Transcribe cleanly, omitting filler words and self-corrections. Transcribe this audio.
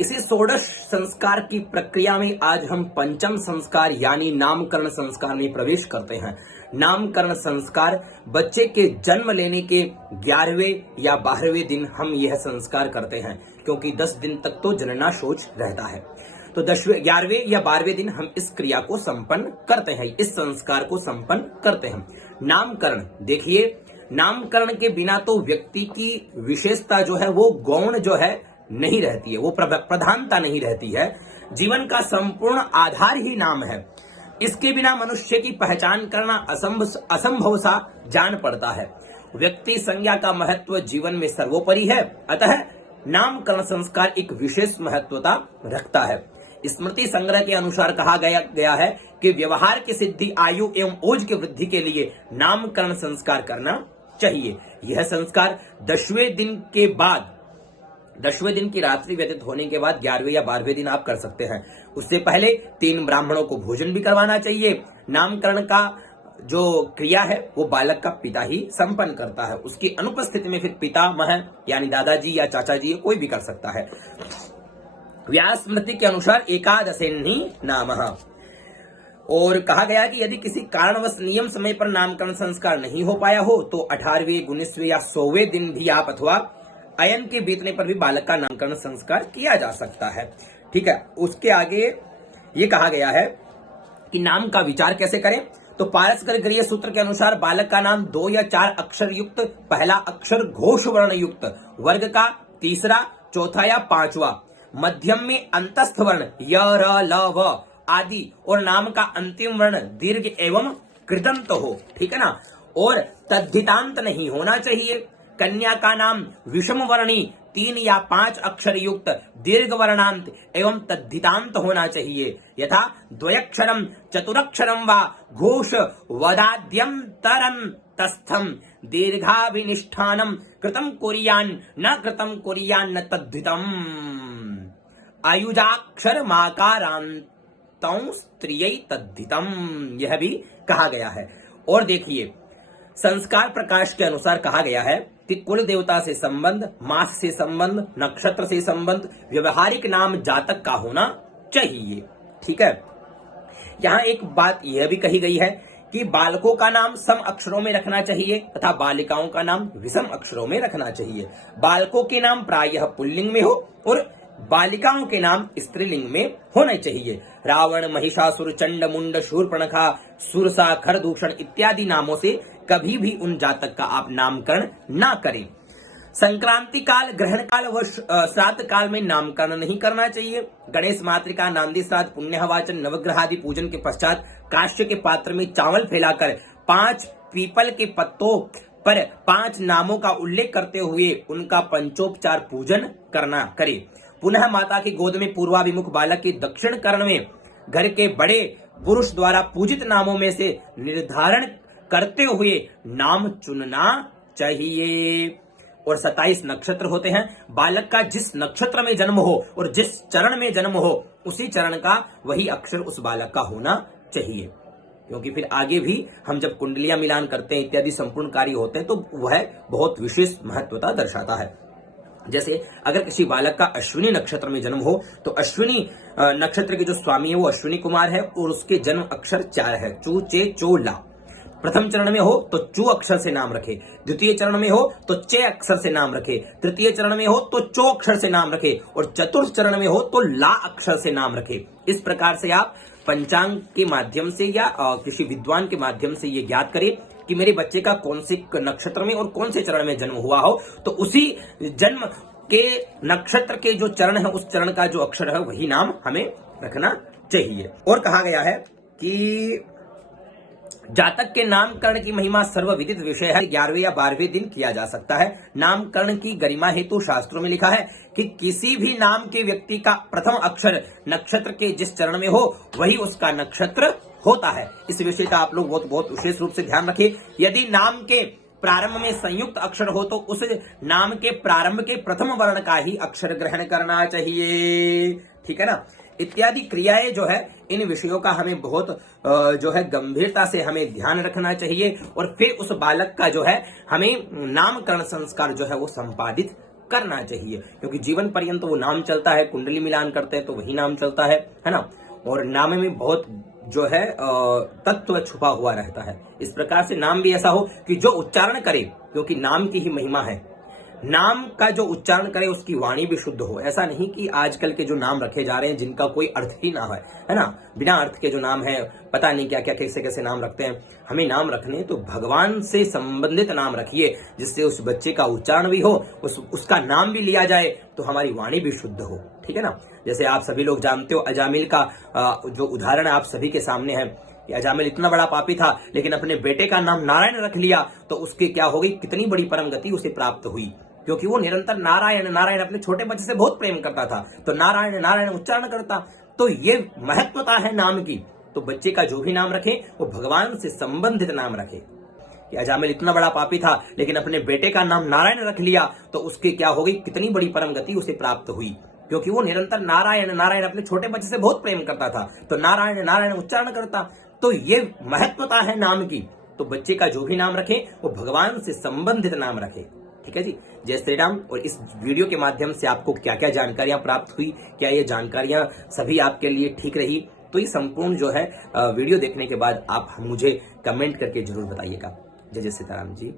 इसी षोडश संस्कार की प्रक्रिया में आज हम पंचम संस्कार यानी नामकरण संस्कार में प्रवेश करते हैं। नामकरण संस्कार बच्चे के जन्म लेने के 11वें या 12वें दिन हम यह संस्कार करते हैं, क्योंकि 10 दिन तक तो जनना शोच रहता है। तो 11वें या 12वें दिन हम इस क्रिया को संपन्न करते हैं, इस संस्कार को संपन्न करते हैं। नामकरण देखिए, नामकरण के बिना तो व्यक्ति की विशेषता जो है वो गौण जो है नहीं रहती है, वो प्रधानता नहीं रहती है। जीवन का संपूर्ण आधार ही नाम है। इसके बिना मनुष्य की पहचान करना असंभव सा जान पड़ता है। व्यक्ति संज्ञा का महत्व जीवन में सर्वोपरि है, अतः नामकरण संस्कार एक विशेष महत्वता रखता है। स्मृति संग्रह के अनुसार कहा गया है कि व्यवहार की सिद्धि, आयु एवं ओज की वृद्धि के लिए नामकरण संस्कार करना चाहिए। यह संस्कार 10वें दिन के बाद, 10वें दिन की रात्रि व्यतीत होने के बाद 11वें या 12वें दिन आप कर सकते हैं। उससे पहले 3 ब्राह्मणों को भोजन भी करवाना चाहिए। नामकरण का जो क्रिया है वो बालक का पिता ही संपन्न करता है। उसकी अनुपस्थिति में फिर पितामह यानी दादाजी या चाचा जी कोई भी कर सकता है। व्यास स्मृति के अनुसार एकादशेन्ही नामः। और कहा गया कि यदि किसी कारणवश नियम समय पर नामकरण संस्कार नहीं हो पाया हो तो 18वें, 19वें या 100वें दिन भी आप अथवा अयन के बीतने पर भी बालक का नामकरण संस्कार किया जा सकता है। ठीक है, उसके आगे ये कहा गया है कि नाम का विचार कैसे करें। तो पारस्कर गृह सूत्र के अनुसार बालक का नाम 2 या 4 अक्षर युक्त, पहला अक्षर घोष वर्ण युक्त, वर्ग का तीसरा, चौथा या 5वां, मध्यम में अंतस्थ वर्ण य, र, ल, व आदि और नाम का अंतिम वर्ण दीर्घ एवं कृदंत हो। ठीक है ना, और तद्धितांत नहीं होना चाहिए। कन्या का नाम विषम वर्णी 3 या 5 अक्षर युक्त, दीर्घ वर्णांत एवं तद्धितांत होना चाहिए, यथा द्वयक्षरम, चतुरक्षरम व घोष वदाद्यंतरम तस्थम दीर्घाभिनिष्ठानम कृतम कुर्यान न कृतम कुर्यान न तद्धितम आयुजाक्षर माकारांतौ स्त्रियै तद्धितम, यह भी कहा गया है। और देखिए, संस्कार प्रकाश के अनुसार कहा गया है कि कुल देवता से संबंध, मास से संबंध, नक्षत्र से संबंध, व्यवहारिक नाम जातक का होना चाहिए। ठीक है, यहाँ एक बात यह भी कही गई है कि बालकों का नाम सम अक्षरों में रखना चाहिए तथा बालिकाओं का नाम विषम अक्षरों में रखना चाहिए। बालकों के नाम प्रायः पुल्लिंग में हो और बालिकाओं के नाम स्त्रीलिंग में होने चाहिए। रावण, महिषासुर, चंड, मुंड, शूर्पणखा, सुरसा, खरदूषण इत्यादि नामों से कभी भी उन जातक का आप नामकरण ना करें। संक्रांति काल, ग्रहण काल व श्राद्ध काल में नामकरण नहीं करना चाहिए। गणेश मातृका, नांदी श्राद्ध, पुण्यवाचन, नवग्रह आदि पूजन के पश्चात काष्य के पात्र में चावल फैलाकर 5 पीपल के पत्तों पर 5 नामों का उल्लेख करते हुए उनका पंचोपचार पूजन करे। पुनः माता की गोद में पूर्वाभिमुख बालक के दक्षिण कर्ण में घर के बड़े पुरुष द्वारा पूजित नामों में से निर्धारण करते हुए नाम चुनना चाहिए। और 27 नक्षत्र होते हैं। बालक का जिस नक्षत्र में जन्म हो और जिस चरण में जन्म हो उसी चरण का वही अक्षर उस बालक का होना चाहिए, क्योंकि फिर आगे भी हम जब कुंडलियां मिलान करते हैं इत्यादि संपूर्ण कार्य होते हैं तो वह बहुत विशेष महत्वता दर्शाता है। जैसे अगर किसी बालक का अश्विनी नक्षत्र में जन्म हो तो अश्विनी नक्षत्र के जो स्वामी है वो अश्विनी कुमार है और उसके जन्म अक्षर 4 है, चू, चे, चो, ला। प्रथम चरण में हो तो चू अक्षर से नाम रखे, द्वितीय चरण में हो तो चे अक्षर से नाम रखे, तृतीय चरण में हो तो चो अक्षर से नाम रखे और चतुर्थ चरण में हो तो ला अक्षर से नाम रखे। इस प्रकार से आप पंचांग के माध्यम से या किसी विद्वान के माध्यम से ये ज्ञात करें कि मेरे बच्चे का कौन से नक्षत्र में और कौन से चरण में जन्म हुआ हो, तो उसी जन्म के नक्षत्र के जो चरण है उस चरण का जो अक्षर है वही नाम हमें रखना चाहिए। और कहा गया है कि जातक के नामकरण की महिमा सर्वविदित विषय है। 11वें या 12वें दिन किया जा सकता है। नामकरण की गरिमा हेतु शास्त्रों में लिखा है कि किसी भी नाम के व्यक्ति का प्रथम अक्षर नक्षत्र के जिस चरण में हो वही उसका नक्षत्र होता है। इस विषय का आप लोग बहुत विशेष रूप से ध्यान रखें। यदि नाम के प्रारंभ में संयुक्त अक्षर हो तो उस नाम के प्रारंभ के प्रथम वर्ण का ही अक्षर ग्रहण करना चाहिए। ठीक है ना, इत्यादि क्रियाएं जो है इन विषयों का हमें बहुत जो है गंभीरता से हमें ध्यान रखना चाहिए और फिर उस बालक का जो है हमें नामकरण संस्कार जो है वो संपादित करना चाहिए, क्योंकि जीवन पर्यंत वो नाम चलता है। कुंडली मिलान करते हैं तो वही नाम चलता है ना। और नाम में बहुत जो है तत्व छुपा हुआ रहता है। इस प्रकार से नाम भी ऐसा हो कि जो उच्चारण करे, क्योंकि नाम की ही महिमा है, नाम का जो उच्चारण करे उसकी वाणी भी शुद्ध हो। ऐसा नहीं कि आजकल के जो नाम रखे जा रहे हैं जिनका कोई अर्थ ही ना है ना, बिना अर्थ के जो नाम है, पता नहीं क्या क्या कैसे कैसे नाम रखते हैं। हमें नाम रखने तो भगवान से संबंधित नाम रखिए, जिससे उस बच्चे का उच्चारण भी हो, उसका नाम भी लिया जाए, तो हमारी वाणी भी शुद्ध हो। ठीक है ना। जैसे आप सभी लोग जानते हो, अजामिल का जो उदाहरण आप सभी के सामने है। अजामिल इतना बड़ा पापी था, लेकिन अपने बेटे का नाम नारायण रख लिया, तो उसकी क्या हो गई, कितनी बड़ी परम गति उसे प्राप्त हुई, क्योंकि वो निरंतर नारायण नारायण अपने छोटे बच्चे से बहुत प्रेम करता था, तो नारायण नारायण उच्चारण करता। तो ये महत्वता है नाम की। तो बच्चे का जो भी नाम रखे वो भगवान से संबंधित नाम रखे। कि अजामिल इतना बड़ा पापी था, लेकिन अपने बेटे का नाम नारायण रख लिया, तो उसकी क्या हो गई, कितनी बड़ी परम गति उसे प्राप्त हुई, क्योंकि वो निरंतर नारायण नारायण अपने छोटे बच्चे से बहुत प्रेम करता था, तो नारायण नारायण उच्चारण करता। तो ये महत्वता है नाम की। तो बच्चे का जो भी नाम रखे वो भगवान से संबंधित नाम रखे। ठीक है जी। जय श्री राम। और इस वीडियो के माध्यम से आपको क्या क्या जानकारियां प्राप्त हुई, क्या ये जानकारियां सभी आपके लिए ठीक रही, तो ये संपूर्ण जो है वीडियो देखने के बाद आप मुझे कमेंट करके जरूर बताइएगा। जय जय सीताराम जी।